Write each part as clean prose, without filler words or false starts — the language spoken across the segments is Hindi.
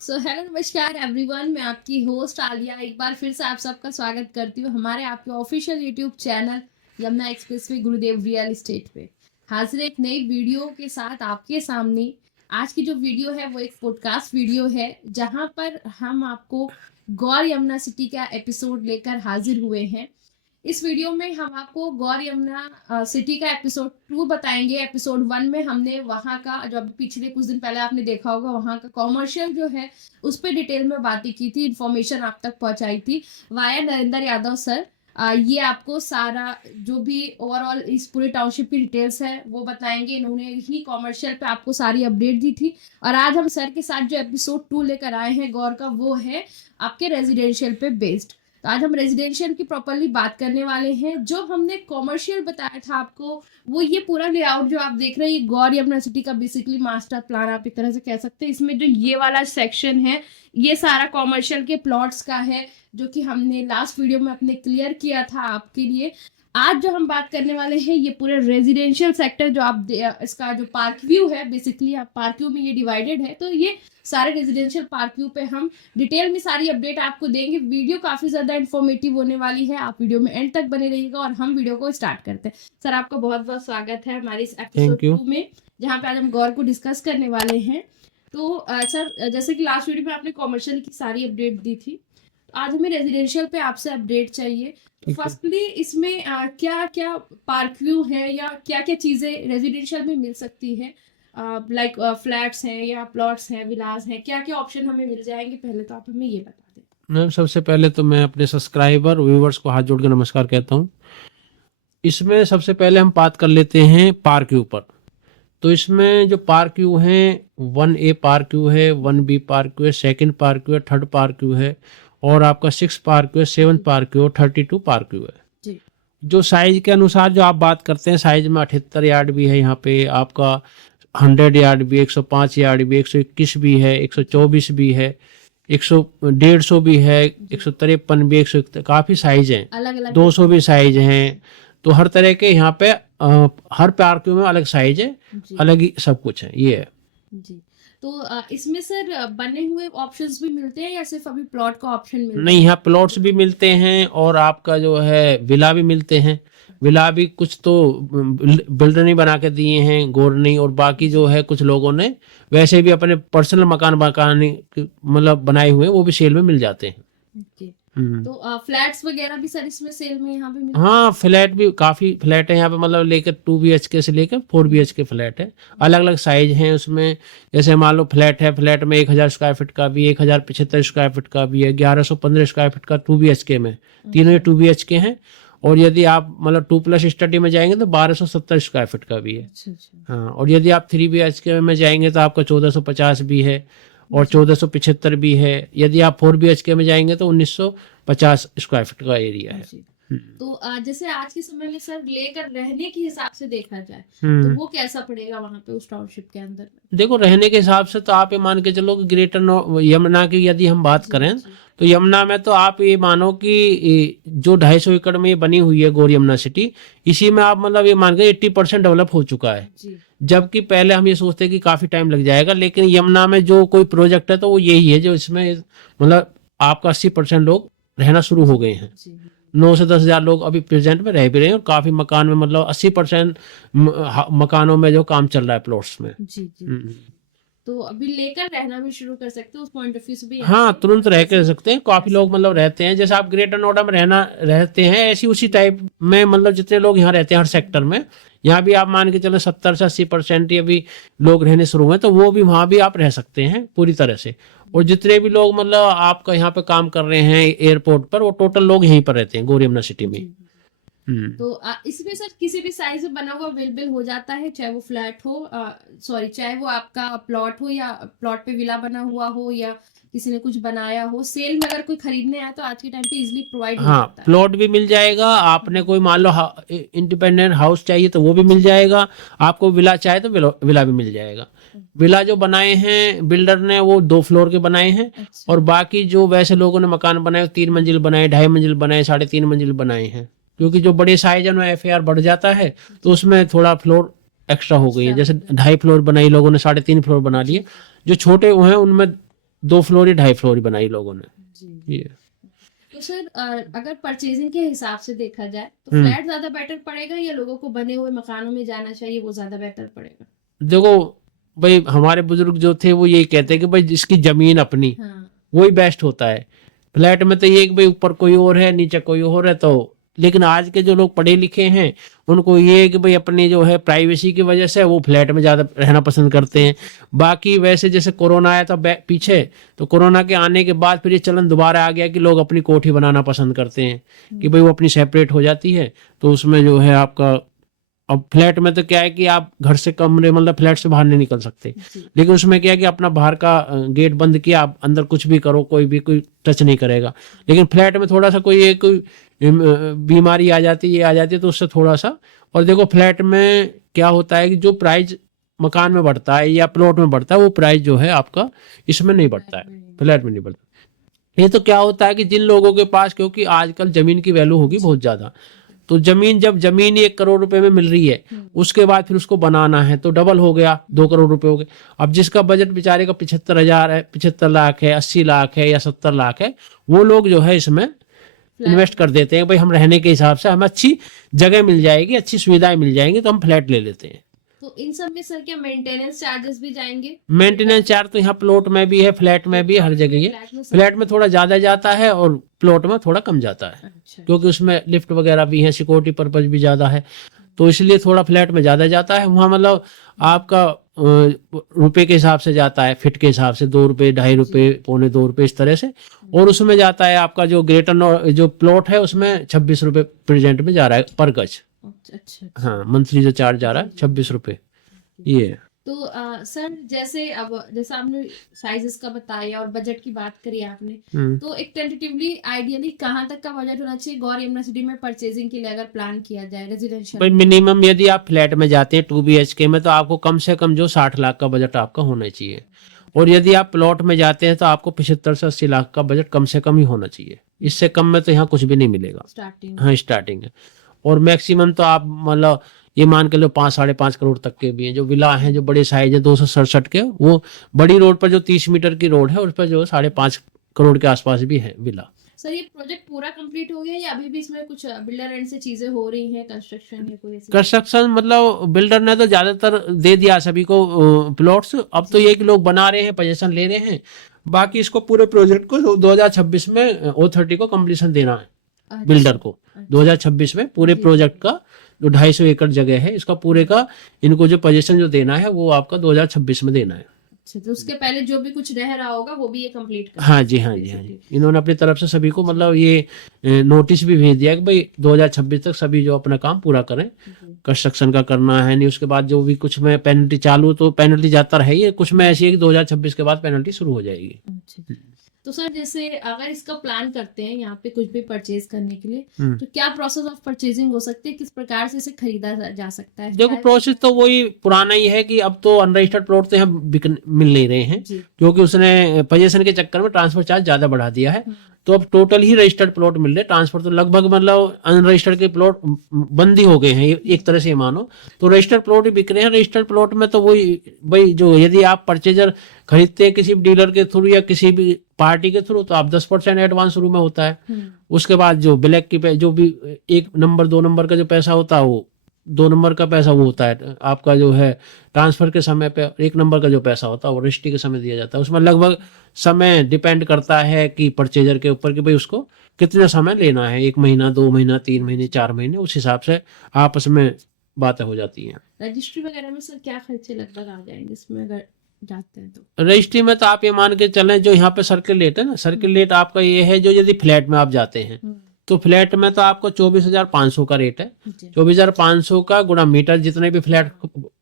हेलो नमस्कार एवरीवन, मैं आपकी होस्ट आलिया एक बार फिर से आप सबका स्वागत करती हूँ हमारे आपके official YouTube channel Yamuna express way गुरुदेव रियल एस्टेट पे। हाजिर एक नई वीडियो के साथ आपके सामने। आज की जो वीडियो है वो एक पॉडकास्ट वीडियो है जहाँ पर हम आपको गौर यमुना सिटी का एपिसोड लेकर हाजिर हुए हैं। इस वीडियो में हम आपको गौर यमुना सिटी का एपिसोड 2 बताएंगे। एपिसोड 1 में हमने वहाँ का जो अभी पिछले कुछ दिन पहले आपने देखा होगा वहाँ का कॉमर्शियल जो है उस पर डिटेल में बातें की थी, इन्फॉर्मेशन आप तक पहुँचाई थी वाया नरेंद्र यादव सर। ये आपको सारा जो भी ओवरऑल इस पूरे टाउनशिप की डिटेल्स है वो बताएंगे। इन्होंने ही कॉमर्शियल पे आपको सारी अपडेट दी थी और आज हम सर के साथ जो एपिसोड 2 लेकर आए हैं गौर का वो है आपके रेजिडेंशियल पे बेस्ड। तो आज हम रेजिडेंशियल की प्रॉपर्ली बात करने वाले हैं। जो हमने कॉमर्शियल बताया था आपको वो ये पूरा लेआउट जो आप देख रहे हैं ये गौर यमुना सिटी का बेसिकली मास्टर प्लान आप एक तरह से कह सकते हैं। इसमें जो ये वाला सेक्शन है ये सारा कॉमर्शियल के प्लॉट्स का है जो कि हमने लास्ट वीडियो में अपने क्लियर किया था आपके लिए। आज जो हम बात करने वाले हैं ये पूरे रेजिडेंशियल सेक्टर जो आप इसका जो पार्क व्यू है बेसिकली आप पार्क व्यू में ये डिवाइडेड है। तो ये सारे रेजिडेंशियल पार्क व्यू पे हम डिटेल में सारी अपडेट आपको देंगे। वीडियो काफी ज्यादा इन्फॉर्मेटिव होने वाली है, आप वीडियो में एंड तक बने रहिएगा और हम वीडियो को स्टार्ट करते हैं। सर आपका बहुत बहुत स्वागत है हमारे इस एपिसोड 2 में जहाँ पे आज हम गौर को डिस्कस करने वाले हैं। तो सर जैसे कि लास्ट वीडियो में आपने कॉमर्शियल की सारी अपडेट दी थी, आज हमें रेजिडेंशियल पे आपसे अपडेट चाहिए। तो फर्स्टली इसमें क्या क्या पार्क व्यू है या क्या क्या चीजें रेजिडेंशियल में मिल सकती है, लाइक फ्लैट्स हैं या प्लॉट्स हैं, विलास हैं, क्या क्या ऑप्शन हमें मिल जाएंगे? पहले तो आप हमें ये बता दें। मैम सबसे पहले तो मैं अपने सब्सक्राइबर व्यूवर्स को हाथ जोड़ के नमस्कार कहता हूँ। इसमें सबसे पहले हम बात कर लेते हैं पार्क व्यू पर। तो इसमें जो पार्क व्यू हैं 1A पार्क व्यू है, 1B पार्क व्यू है, सेकंड पार्क व्यू है, थर्ड पार्क व्यू है और आपका 6 पार्क व्यू है, 7 पार्क व्यू, 32 पार्क व्यू है। जो साइज के अनुसार जो आप बात करते हैं साइज में 78 यार्ड भी है, यहाँ पे आपका 100 यार्ड भी, 105 यार्ड भी, 121 भी है, 124 भी है, 150 भी है, 153 भी, 100 काफी साइज हैं, अलग अलग 200 भी साइज हैं। तो हर तरह के यहाँ पे हर पार्क में अलग साइज है, अलग ही सब कुछ है ये है जी। तो इसमें सर बने हुए ऑप्शंस भी मिलते हैं या सिर्फ अभी प्लॉट का ऑप्शन मिलता है? नहीं, यहाँ प्लॉट्स भी मिलते हैं और आपका जो है विला भी मिलते हैं। विला भी कुछ तो बिल्डर ने बना के दिए हैं, गौर नहीं, और बाकी जो है कुछ लोगों ने वैसे भी अपने पर्सनल मकान मतलब बनाए हुए वो भी सेल में मिल जाते हैं। तो फ्लैट्स वगैरह भी सर इसमें सेल में यहाँ पे मिलते हैं? हाँ, फ्लैट भी काफी फ्लैट है यहाँ पे, मतलब लेकर 2 BHK से लेकर 4 BHK फ्लैट है। अलग अलग साइज हैं उसमें। जैसे मान लो फ्लैट है, फ्लैट में 1000 स्क्वायर फीट का भी, 1075 स्क्वायर फीट का भी है, 1115 स्क्वायर फीट का 2 BHK में, तीनों ये 2 BHK हैं। और यदि आप मतलब 2+ स्टडी में जाएंगे तो 1270 स्क्वायर फीट का भी है। हाँ, और यदि आप 3 BHK में जाएंगे तो आपका 1450 भी है और 1475 भी है। यदि आप 4 BHK में जाएंगे तो 1950 स्क्वायर फीट का एरिया है। तो जैसे आज के समय में सर लेकर रहने के हिसाब से देखा जाए तो वो कैसा पड़ेगा वहां पे उस टाउनशिप के अंदर? देखो, रहने के हिसाब से तो आप ये मान के चलो कि ग्रेटर यमुना की यदि हम बात करें तो यमुना में तो आप ये मानो कि जो 250 एकड़ में बनी हुई है गौर यमुना सिटी, इसी में आप मतलब ये मान के 80% डेवलप हो चुका है। जबकि पहले हम ये सोचते कि काफी टाइम लग जाएगा, लेकिन यमुना में जो कोई प्रोजेक्ट है तो वो यही है जो इसमें मतलब आपका 80% लोग रहना शुरू हो गए हैं। 9 से 10 हजार लोग अभी प्रेजेंट में रह भी रहे हैं और काफी मकान में मतलब 80% मकानों में जो काम चल रहा है प्लॉट्स में। तो अभी लेकर रहना भी शुरू कर सकते हैं उस पॉइंट ऑफ व्यू से भी? हाँ, तुरंत रह के रह सकते हैं। काफी लोग मतलब रहते हैं, जैसे आप ग्रेटर नोएडा में रहते हैं ऐसी उसी टाइप में मतलब जितने लोग यहाँ रहते हैं हर सेक्टर में, यहाँ भी आप मान के चलो 70 से 80% ही अभी लोग रहने शुरू हुए, तो वो भी वहाँ भी आप रह सकते हैं पूरी तरह से। और जितने भी लोग मतलब आपका यहाँ पे काम कर रहे हैं एयरपोर्ट पर, वो टोटल लोग यहीं पर रहते हैं गौर यमुना सिटी में। तो इसमें सर किसी भी साइज में बना हुआ अवेलेबल हो जाता है, चाहे वो फ्लैट हो, चाहे वो आपका प्लॉट हो या प्लॉट पे विला बना हुआ हो या किसी ने कुछ बनाया हो। सेल में अगर कोई खरीदने आए तो आज के टाइम पे इजीली प्रोवाइड हो जाता है। प्लॉट भी मिल जाएगा, आपने कोई मान लो इंडिपेंडेंट हाउस चाहिए तो वो भी मिल जाएगा, आपको विला चाहे तो विला भी मिल जाएगा। विला जो बनाए हैं बिल्डर ने वो 2 फ्लोर के बनाए हैं। और बाकी जो वैसे लोगों ने मकान बनाए 3 मंजिल बनाए, 2.5 मंजिल बनाए, 3.5 मंजिल बनाए हैं। क्योंकि जो बड़े साइज है उनमें FAR बढ़ जाता है तो उसमें थोड़ा फ्लोर एक्स्ट्रा हो गई है। जैसे 2.5 फ्लोर बनाई लोगों ने, 3.5 फ्लोर बना लिए। जो छोटे हैं उनमें 2 फ्लोर या 2.5 फ्लोर बनाई लोगों ने। जी। ये तो सर अगर परचेजिंग के हिसाब से देखा जाए तो हम्म। फ्लैट ज्यादा बेटर पड़ेगा या लोगों को बने हुए मकानों में जाना चाहिए, वो ज्यादा बेटर पड़ेगा? देखो भाई, हमारे बुजुर्ग जो थे वो यही कहते हैं कि भाई जिसकी जमीन अपनी हाँ। वही बेस्ट होता है। फ्लैट में तो ये है कि भाई ऊपर कोई और है, नीचे कोई और है, तो लेकिन आज के जो लोग पढ़े लिखे हैं उनको ये है कि भाई अपनी जो है प्राइवेसी की वजह से वो फ्लैट में ज़्यादा रहना पसंद करते हैं। बाकी वैसे जैसे कोरोना आया था पीछे, तो कोरोना के आने के बाद फिर ये चलन दोबारा आ गया कि लोग अपनी कोठी बनाना पसंद करते हैं कि भाई वो अपनी सेपरेट हो जाती है, तो उसमें जो है आपका। अब फ्लैट में तो क्या है कि आप घर से कमरे मतलब फ्लैट से बाहर नहीं निकल सकते, जी। लेकिन उसमें क्या है कि अपना बाहर का गेट बंद किया, आप अंदर कुछ भी करो, कोई टच नहीं करेगा। लेकिन फ्लैट में थोड़ा सा कोई बीमारी आ जाती है, ये आ जाती है, तो उससे थोड़ा सा। और देखो फ्लैट में क्या होता है कि जो प्राइस मकान में बढ़ता है या प्लॉट में बढ़ता है, वो प्राइस जो है आपका इसमें नहीं बढ़ता है, फ्लैट में नहीं बढ़ता। ये तो क्या होता है कि जिन लोगों के पास, क्योंकि आजकल जमीन की वैल्यू होगी बहुत ज्यादा, तो जब जमीन 1 करोड़ रुपए में मिल रही है, उसके बाद फिर उसको बनाना है तो डबल हो गया, 2 करोड़ रुपए हो गए। अब जिसका बजट बेचारे का 75,000 है, 75 लाख है, 80 लाख है या 70 लाख है, वो लोग जो है इसमें इन्वेस्ट कर देते हैं। भाई हम रहने के हिसाब से हमें अच्छी जगह मिल जाएगी, अच्छी सुविधाएं मिल जाएंगी, तो हम फ्लैट ले लेते हैं। तो इन सब में सर क्या मेंटेनेंस चार्जेस भी जाएंगे? मेंटेनेंस चार्ज तो यहाँ प्लॉट में भी है, फ्लैट में भी है, हर जगह है। फ्लैट में थोड़ा ज्यादा जाता है और प्लॉट में थोड़ा कम जाता है, क्योंकि उसमें लिफ्ट वगैरह भी है, सिक्योरिटी पर्पज भी ज्यादा है, तो इसलिए थोड़ा फ्लैट में ज्यादा जाता है। वहाँ मतलब आपका रुपए के हिसाब से जाता है, फिट के हिसाब से 2 रुपए, 2.5 रुपए, 2.25 इस तरह से। और उसमें जाता है आपका जो ग्रेटर जो प्लॉट है उसमें 26 रुपए प्रेजेंट में जा रहा है पर गज। अच्छा। हाँ, मंथली जो चार्ज जा रहा है 26 रुपए ये। तो सर जैसे आपने साइजेस का बताया और बजट की बात करी आपने, तो एक टेंटेटिवली आइडियली कहाँ तक का बजट होना चाहिए गौर यमुना सिटी में परचेजिंग के लिए अगर प्लान किया जाए रेजिडेंशियल? भाई मिनिमम यदि आप फ्लैट में जाते हैं 2 BHK में, तो आपको कम से कम जो 60 लाख का बजट आपका होना चाहिए। और यदि आप प्लॉट में जाते हैं तो आपको 75 से 80 लाख का बजट कम से कम ही होना चाहिए। इससे कम में तो यहाँ कुछ भी नहीं मिलेगा। स्टार्टिंग? हाँ, स्टार्टिंग है। और मैक्सिमम तो आप मतलब ये मान के लो 5-5.5 करोड़ तक के भी हैं जो विला हैं, जो बड़े साइज है 267 के, वो बड़ी रोड पर जो 30 मीटर की रोड है उस पर जो 5.5 करोड़ के आसपास भी है विला। सर ये प्रोजेक्ट पूरा कंप्लीट हो गया या अभी भी इसमें कुछ बिल्डर एंड से चीजें हो रही हैं, कंस्ट्रक्शन या कोई ऐसी? कंस्ट्रक्शन मतलब बिल्डर ने तो ज्यादातर दे दिया सभी को प्लॉट्स। अब तो ये कि लोग बना रहे हैं, पोजीशन ले रहे हैं। बाकी इसको पूरे प्रोजेक्ट को 2026 में O30 को कंप्लीशन देना है बिल्डर को। 2026 में पूरे प्रोजेक्ट का जो 250 एकड़ जगह है इसका पूरे का इनको जो पोजीशन जो देना है वो आपका 2026 में देना है। अच्छा, तो उसके पहले जो भी कुछ रह रहा होगा वो भी ये कंप्लीट करना? हाँ जी, हाँ जी, हाँ जी। इन्होंने अपनी तरफ से सभी को मतलब ये नोटिस भी भेज दिया कि भाई 2026 तक सभी जो अपना काम पूरा करें, कंस्ट्रक्शन का करना है नहीं। उसके बाद जो भी कुछ में पेनल्टी चालू, तो पेनल्टी ज्यादा है, ये कुछ में ऐसी है कि 2026 के बाद पेनल्टी शुरू हो जाएगी। तो सर जैसे अगर इसका प्लान करते हैं यहाँ पे कुछ भी परचेज करने के लिए, तो क्या प्रोसेस ऑफ परचेजिंग हो सकती है, किस प्रकार से इसे खरीदा जा सकता है? देखो प्रोसेस तो वही पुराना ही है कि अब तो अनरजिस्टर्ड प्लॉट तो यहाँ मिल नहीं रहे हैं, क्योंकि उसने पोजीशन के चक्कर में ट्रांसफर चार्ज ज्यादा बढ़ा दिया है। तो अब टोटल ही रजिस्टर्ड प्लॉट मिल रहे, ट्रांसफर तो लगभग मतलब अनरजिस्टर्ड के प्लॉट बंद ही हो गए हैं एक तरह से मानो। तो रजिस्टर्ड प्लॉट ही बिक रहे हैं। रजिस्टर्ड प्लॉट में तो वही जो यदि आप परचेजर खरीदते हैं किसी डीलर के थ्रू या किसी भी पार्टी के थ्रू, तो आप 10% एडवांस शुरू में होता है। उसके बाद जो ब्लैक की जो भी 1 नंबर 2 नंबर का जो पैसा होता है, वो 2 नंबर का पैसा वो होता है आपका जो है ट्रांसफर के समय पे। 1 नंबर का जो पैसा होता है वो रजिस्ट्री के समय दिया जाता है। उसमें लगभग समय डिपेंड करता है कि परचेजर के ऊपर कि भाई उसको कितना समय लेना है, 1 महीना, 2 महीना, 3 महीने, 4 महीने, उस हिसाब से आपस में बातें हो जाती हैं। रजिस्ट्री वगैरह में सर क्या खर्चे लगभग आ जाएंगे इसमें अगर जाते हैं तो? रजिस्ट्री में तो आप ये मान के चलें जो यहाँ पे सर्किल रेट है ना, सर्किल रेट आपका ये है जो यदि फ्लैट में आप जाते हैं तो फ्लैट में तो आपको 24,500 का रेट है। 24,500 का गुणा मीटर, जितने भी फ्लैट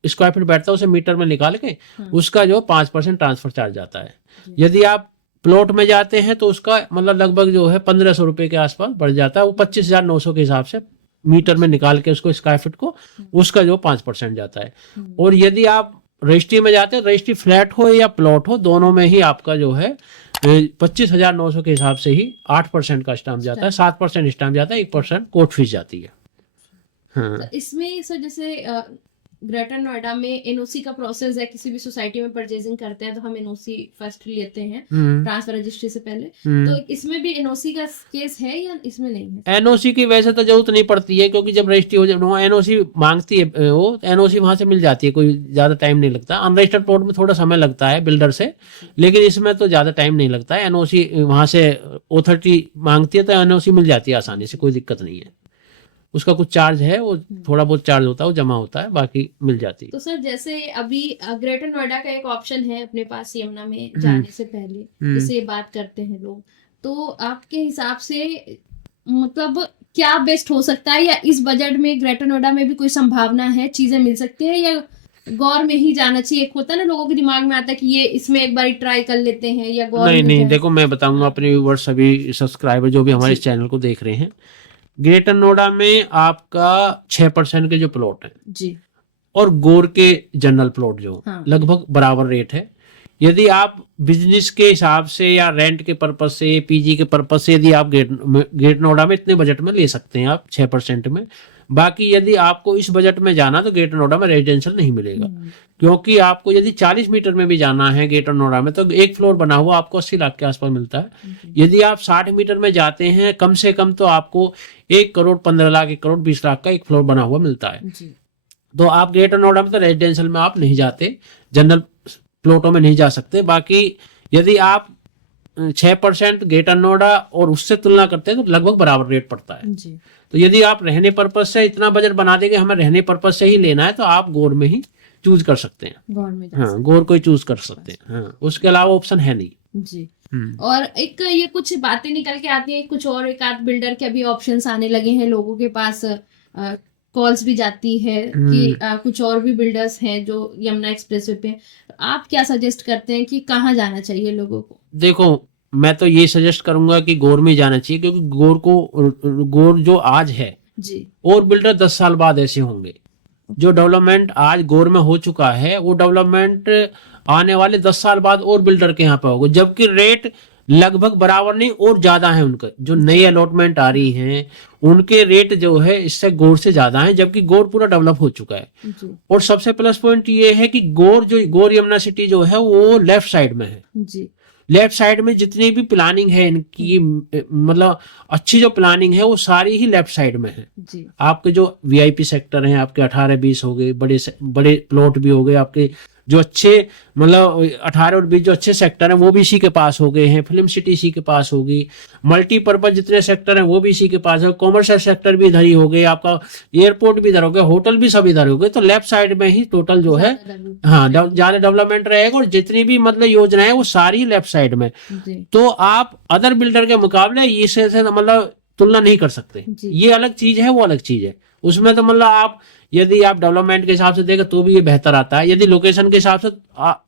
स्क्वायर फीट बैठता है उसे मीटर में निकाल के उसका जो 5% ट्रांसफर चार्ज आता है। यदि आप प्लॉट में जाते हैं तो उसका मतलब लगभग जो है 1,500 रुपए के आसपास बढ़ जाता है। वो 25,900 के हिसाब से मीटर में निकाल के उसको स्क्वायर फीट को उसका जो 5% जाता है। और यदि आप रजिस्ट्री में जाते हैं, रजिस्ट्री फ्लैट हो या प्लॉट हो, दोनों में ही आपका जो है 25,900 के हिसाब से ही 8% का स्टाम्प जाता है, 7% स्टाम्प जाता है, 1% कोर्ट फीस जाती है। हाँ। तो इसमें सर जैसे ग्रेटर नोएडा में एनओसी का प्रोसेस है, किसी भी सोसाइटी में परचेजिंग करते हैं तो हम एनओसी फर्स्ट लेते हैं ट्रांसफर रजिस्ट्री से पहले, तो इसमें भी एनओसी का केस है या इसमें नहीं है? एनओसी की वैसे तो जरूरत नहीं पड़ती है, क्योंकि जब रजिस्ट्री हो जाए एनओसी मांगती है वो, एनओसी वहां से मिल जाती है, कोई ज्यादा टाइम नहीं लगता। अनरजिस्टर्ड प्लॉट में थोड़ा समय लगता है बिल्डर से, लेकिन इसमें तो ज्यादा टाइम नहीं लगता है। एनओसी वहां से अथॉरिटी मांगती है तो एनओसी मिल जाती है आसानी से, कोई दिक्कत नहीं है। उसका कुछ चार्ज है, वो थोड़ा बहुत चार्ज होता है, वो जमा होता है, बाकी मिल जाती है। तो सर जैसे अभी ग्रेटर नोएडा का एक ऑप्शन है अपने पास यमुना में जाने से पहले, जिसे बात करते हैं लोग, तो आपके हिसाब से मतलब क्या बेस्ट हो सकता है, या इस बजट में ग्रेटर नोएडा में भी कोई संभावना है, चीजें मिल सकती है, या गौर में ही जाना चाहिए? एक होता है ना लोगों के दिमाग में आता है कि ये इसमें एक बार ट्राई कर लेते हैं, या गौर नहीं में नहीं, जाए? देखो मैं बताऊंगा अपने व्यूवर्स, सभी सब्सक्राइबर जो भी हमारे इस चैनल को देख रहे हैं, ग्रेटर नोएडा में आपका 6% के जो प्लॉट है जी, और गौर के जनरल प्लॉट जो हाँ। लगभग बराबर रेट है। यदि आप बिजनेस के हिसाब से या रेंट के पर्पज से, पीजी के पर्पज से, यदि आप ग्रेटर नोएडा में इतने बजट में ले सकते हैं आप 6% में। बाकी यदि आपको इस बजट में जाना तो ग्रेटर नोएडा में रेजिडेंशियल नहीं मिलेगा, क्योंकि आपको यदि 40 मीटर में भी जाना है ग्रेटर नोएडा में तो एक फ्लोर बना हुआ आपको 80 लाख के आसपास मिलता है। यदि आप 60 मीटर में जाते हैं कम से कम तो आपको 1 करोड़ 15 लाख, 1 करोड़ 20 लाख का एक फ्लोर बना हुआ मिलता है। तो आप ग्रेटर नोएडा में तो रेजिडेंशियल में आप नहीं जाते, जनरल प्लॉटों में नहीं जा सकते। बाकी यदि आप 6% ग्रेटर नोएडा और उससे तुलना करते हैं तो लगभग बराबर रेट पड़ता है। जी। तो यदि आप रहने पर्पज से इतना बजट बना देंगे, हमें रहने पर्पज से ही लेना है, तो आप गौर में ही चूज कर सकते हैं। गौर में जा हाँ, गौर को ही चूज कर सकते हैं। हाँ, उसके अलावा ऑप्शन है नहीं। जी। और एक ये कुछ बातें निकल के आती हैं, कुछ और एक आध बिल्डर के अभी ऑप्शंस आने लगे हैं, लोगों के पास कॉल्स भी जाती है कि कुछ और भी बिल्डर्स हैं जो यमुना एक्सप्रेसवे पे। आप क्या सजेस्ट करते हैं कि कहाँ जाना चाहिए लोगों को? देखो, मैं तो ये सजेस्ट करूंगा कि गौर में जाना चाहिए, क्योंकि गौर जो आज है जी, और बिल्डर 10 साल बाद ऐसे होंगे। जो डेवलपमेंट आज गौर में हो चुका है वो डेवलपमेंट आने वाले 10 साल बाद और बिल्डर के यहाँ पे होगा, जबकि रेट लगभग बराबर नहीं और ज्यादा है। उनका जो नई अलॉटमेंट आ रही हैं उनके रेट जो है इससे गौर से ज्यादा है, जबकि गौर पूरा डेवलप हो चुका है। जी, और सबसे प्लस पॉइंट ये है कि गौर यमुना सिटी जो है वो लेफ्ट साइड में है। जी, लेफ्ट साइड में जितनी भी प्लानिंग है इनकी, मतलब अच्छी जो प्लानिंग है वो सारी ही लेफ्ट साइड में है। जी, आपके जो वीआईपी सेक्टर हैं, आपके 18-20 हो गए, बड़े प्लॉट भी हो गए, आपके जो अच्छे मतलब 18 और 20 जो अच्छे सेक्टर हैं वो भी इसी के पास हो गए हैं। फिल्म सिटी इसी के पास होगी, मल्टीपर्पज जितने सेक्टर हैं वो भी इसी के पास है, कॉमर्शियल सेक्टर भी इधर ही हो गए, आपका एयरपोर्ट भी इधर हो गया, होटल भी सब इधर हो गए। तो लेफ्ट साइड में ही टोटल जो है हाँ ज्यादा डेवलपमेंट रहेगा, और जितनी भी मतलब योजनाएं वो सारी लेफ्ट साइड में। तो आप अदर बिल्डर के मुकाबले इससे मतलब तुलना नहीं कर सकते। ये अलग चीज है, वो अलग चीज है। उसमें तो मतलब आप यदि आप डेवलपमेंट के हिसाब से देखें तो भी ये बेहतर आता है, यदि लोकेशन के हिसाब से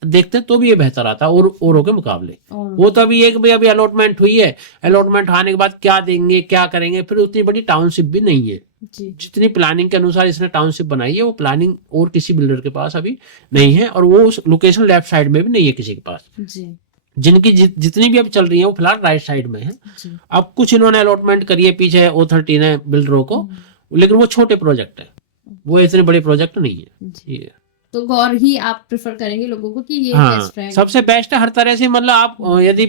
देखते हैं तो भी ये बेहतर आता है औरों के मुकाबले। वो तो अभी अभी अलॉटमेंट हुई है, अलॉटमेंट आने के बाद क्या देंगे क्या करेंगे, फिर उतनी बड़ी टाउनशिप भी नहीं है। जितनी प्लानिंग के अनुसार इसने टाउनशिप बनाई है वो प्लानिंग और किसी बिल्डर के पास अभी नहीं है, और वो लोकेशन लेफ्ट साइड में भी नहीं है किसी के पास। जिनकी जितनी भी अब चल रही है वो फिलहाल राइट साइड में है। अब कुछ इन्होंने अलॉटमेंट करी है पीछे O13 ने बिल्डरों को, लेकिन वो छोटे प्रोजेक्ट है, वो इतने बड़े प्रोजेक्ट नहीं है। ये तो गौर ही आप प्रेफर करेंगे लोगों को कि ये हाँ, बेस्ट रहेगा? सबसे बेस्ट है हर तरह से। मतलब आप यदि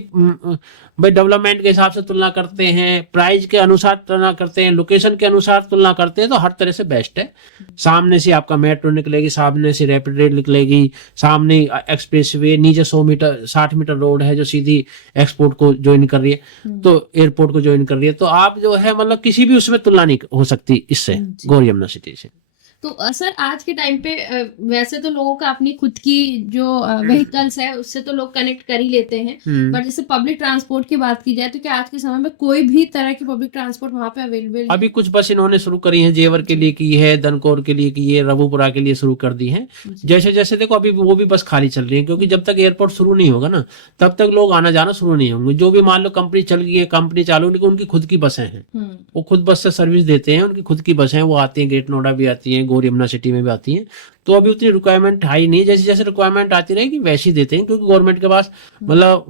भाई डेवलपमेंट के हिसाब से तुलना करते हैं, प्राइस के अनुसार तुलना करते हैं, लोकेशन के अनुसार तुलना करते हैं, तो हर तरह से बेस्ट है। सामने से आपका मेट्रो निकलेगी, सामने से रैपिड रेल निकलेगी, सामने एक्सप्रेसवे, नीचे 60 मीटर रोड है जो सीधी एक्सपोर्ट को ज्वाइन कर रही है, तो एयरपोर्ट को ज्वाइन कर रही है। तो आप जो है मतलब किसी भी उसमें तुलना नहीं हो सकती इससे, गौर यमुना सिटी से। तो सर आज के टाइम पे वैसे तो लोगों का अपनी खुद की जो व्हीकल्स है उससे तो लोग कनेक्ट कर ही लेते हैं, बट जैसे पब्लिक ट्रांसपोर्ट की बात की जाए तो क्या आज के समय में कोई भी तरह की पब्लिक ट्रांसपोर्ट वहाँ पे अवेलेबल? अभी कुछ बस इन्होंने शुरू करी है, जेवर के लिए की है, दनकौर के लिए की है, रबुपुरा के लिए शुरू कर दी है। जैसे जैसे देखो अभी वो भी बस खाली चल रही है, क्योंकि जब तक एयरपोर्ट शुरू नहीं होगा ना तब तक लोग आना जाना शुरू नहीं होंगे। जो भी मान लो कंपनी चल गई है, कंपनी चालू, लेकिन उनकी खुद की बसें हैं, वो खुद बस से सर्विस देते हैं, उनकी खुद की बसें वो आती हैं, ग्रेटर नोएडा भी आती है, गौर यमुना सिटी में भी आती हैं। तो अभी उतनी रिक्वायरमेंट हाई नहीं, जैसे जैसे रिक्वायरमेंट आती रहेगी वैसे ही देते हैं, क्योंकि गवर्नमेंट के पास मतलब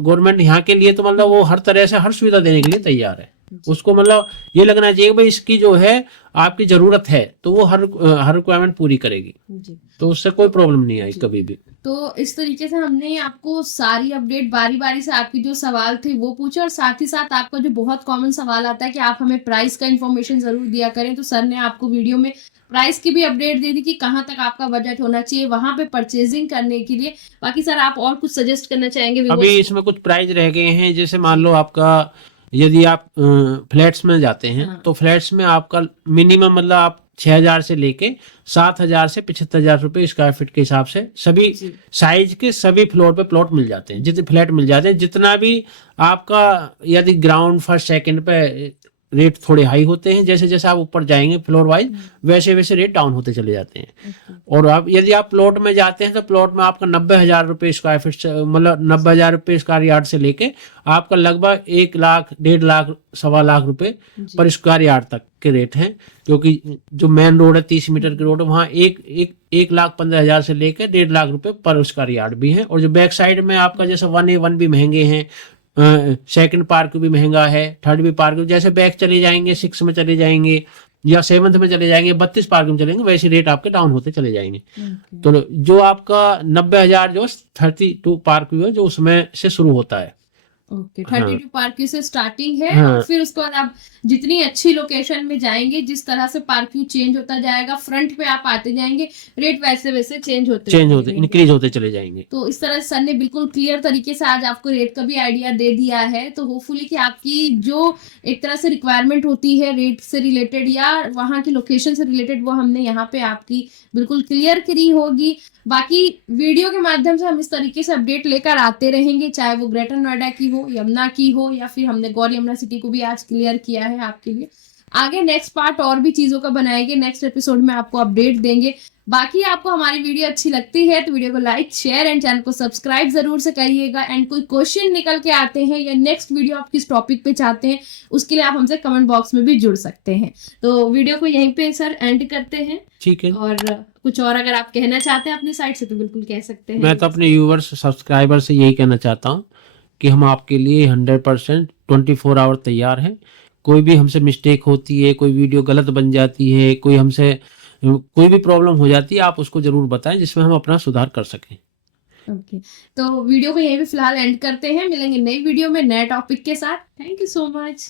गवर्नमेंट यहाँ के लिए तो मतलब वो हर तरह से हर सुविधा देने के लिए तैयार है। उसको मतलब ये लगना चाहिए कि भाई इसकी जो है आपकी जरूरत है, तो वो हर रिक्वायरमेंट पूरी करेगी, जी। तो उससे कोई प्रॉब्लम नहीं आई जी। कभी भी। तो इस तरीके से हमने आपको सारी अपडेट बारी बारी से आपके जो सवाल थे वो पूछे, और साथ ही साथ आपका जो बहुत कॉमन सवाल आता है कि आप हमें प्राइस का इन्फॉर्मेशन जरूर दिया करें, तो सर ने आपको वीडियो में प्राइस की भी अपडेट दे दी कि कहाँ तक आपका बजट होना चाहिए वहां पे परचेजिंग करने के लिए। बाकी सर आप और कुछ सजेस्ट करना चाहेंगे अभी viewers को? इसमें कुछ प्राइस रह गए हैं, जैसे मान लो आपका यदि आप फ्लैट्स में जाते हैं, हाँ। तो फ्लैट्स में आपका मिनिमम मतलब आप 6,000 से लेके 7,000 से 75,000 रुपए स्क्वायर फीट के हिसाब से सभी जी। साइज के सभी फ्लोर पे प्लॉट मिल जाते हैं, जितने फ्लैट मिल जाते हैं, जितना भी आपका यदि ग्राउंड फर्स्ट सेकंड पे रेट थोड़े हाई होते हैं, जैसे जैसे आप ऊपर जाएंगे फ्लोर वाइज वैसे वैसे रेट डाउन होते चले जाते हैं। और आप यदि आप प्लॉट में जाते हैं तो प्लॉट में आपका 90,000 रुपए स्क्वायर फीट से मतलब 90,000 रुपए स्क्वायर यार्ड से लेके आपका लगभग 1 लाख 1.5 लाख 1.25 लाख रुपए जी। पर स्क्वायर यार्ड तक के रेट हैं, क्योंकि जो मेन रोड है 30 मीटर की रोड है, वहाँ 1,15,000 से लेकर 1.5 लाख रुपए पर स्क्वायर यार्ड भी है। और जो बैक साइड में आपका जैसे 1A1 भी महंगे हैं, सेकंड पार्क भी महंगा है, थर्ड भी पार्क, जैसे बैक चले जाएंगे 6 में चले जाएंगे या 7th में चले जाएंगे, 32 पार्क में चलेंगे, वैसे रेट आपके डाउन होते चले जाएंगे। तो जो आपका 90,000 जो 32 पार्क व्यू है जो उसमें से शुरू होता है। ओके, हाँ। 32 पार्क व्यू से स्टार्टिंग है, हाँ। और फिर उसके बाद आप जितनी अच्छी लोकेशन में जाएंगे, जिस तरह से पार्क व्यू चेंज होता जाएगा, फ्रंट पे आप आते जाएंगे, रेट वैसे वैसे चेंज होते इंक्रीज होते चले जाएंगे। तो इस तरह सर ने बिल्कुल क्लियर तरीके से आज आपको रेट का भी आइडिया दे दिया है। तो होपफुली कि आपकी जो एक तरह से रिक्वायरमेंट होती है रेट से रिलेटेड या वहाँ की लोकेशन से रिलेटेड, वो हमने यहाँ पे आपकी बिल्कुल क्लियर करी होगी। बाकी वीडियो के माध्यम से हम इस तरीके से अपडेट लेकर आते रहेंगे, चाहे वो ग्रेटर नोएडा की हो, यमुना की हो, या फिर हमने गौर यमुना सिटी को भी आज क्लियर किया है आपके लिए। आगे नेक्स्ट पार्ट और भी चीजों का बनाएंगे, नेक्स्ट एपिसोड में आपको अपडेट देंगे। बाकी आपको हमारी वीडियो अच्छी लगती है तो वीडियो को लाइक शेयर एंड चैनल को सब्सक्राइब जरूर से करिएगा। एंड कोई क्वेश्चन निकल के आते हैं या नेक्स्ट वीडियो आप किस टॉपिक पे चाहते हैं, उसके लिए आप हमसे कमेंट बॉक्स में भी जुड़ सकते हैं। तो वीडियो को यहीं पे सर एंड करते हैं। ठीक है। और कुछ और अगर आप कहना चाहते हैं अपनी साइड से तो बिल्कुल कह सकते हैं। मैं तो अपने व्यूवर्स सब्सक्राइबर से यही कहना चाहता हूँ कि हम आपके लिए 100% 24 आवर तैयार हैं। कोई भी हमसे मिस्टेक होती है, कोई वीडियो गलत बन जाती है, कोई भी प्रॉब्लम हो जाती है, आप उसको जरूर बताएं जिसमें हम अपना सुधार कर सकें। ओके, तो वीडियो को यहीं पे फिलहाल एंड करते हैं, मिलेंगे नई वीडियो में नए टॉपिक के साथ। Thank you so much.